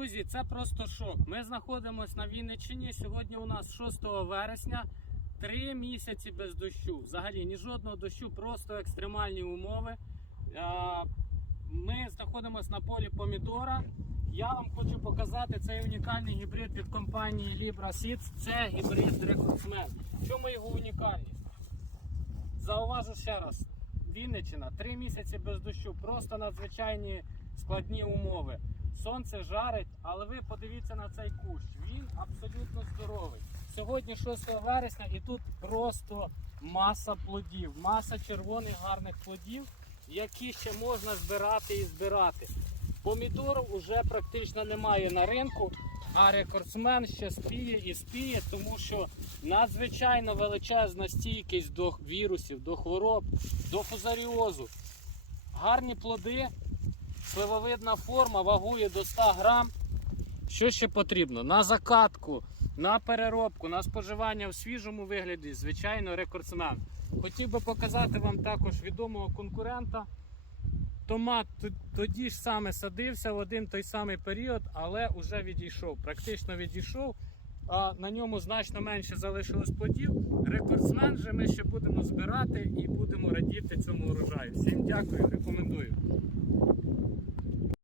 Друзі, це просто шок. Ми знаходимося на Вінниччині. Сьогодні у нас 6 вересня. Три місяці без дощу. Взагалі ні жодного дощу, просто екстремальні умови. Ми знаходимося на полі помідора. Я вам хочу показати цей унікальний гібрид від компанії Libra Seeds. Це гібрид рекордсмен. Чому його унікальність? Зауважу ще раз: Вінниччина, три місяці без дощу, просто надзвичайні складні умови. Сонце жарить, але ви подивіться на цей кущ. Він абсолютно здоровий. Сьогодні 6 вересня, і тут просто маса плодів, маса червоних гарних плодів, які ще можна збирати і збирати. Помідору вже практично немає на ринку, а рекордсмен ще спіє і спіє, тому що надзвичайно величезна стійкість до вірусів, до хвороб, до фузаріозу. Гарні плоди, сливовидна форма, вагує до 100 грам. Що ще потрібно? На закатку, на переробку, на споживання в свіжому вигляді, звичайно, рекордсмен. Хотів би показати вам також відомого конкурента. Томат тоді ж саме садився в один той самий період, але вже відійшов. Практично відійшов. А на ньому значно менше залишилось плодів. Рекордсмен же ми ще будемо збирати і будемо радіти цьому урожаю. Всім дякую, рекомендую.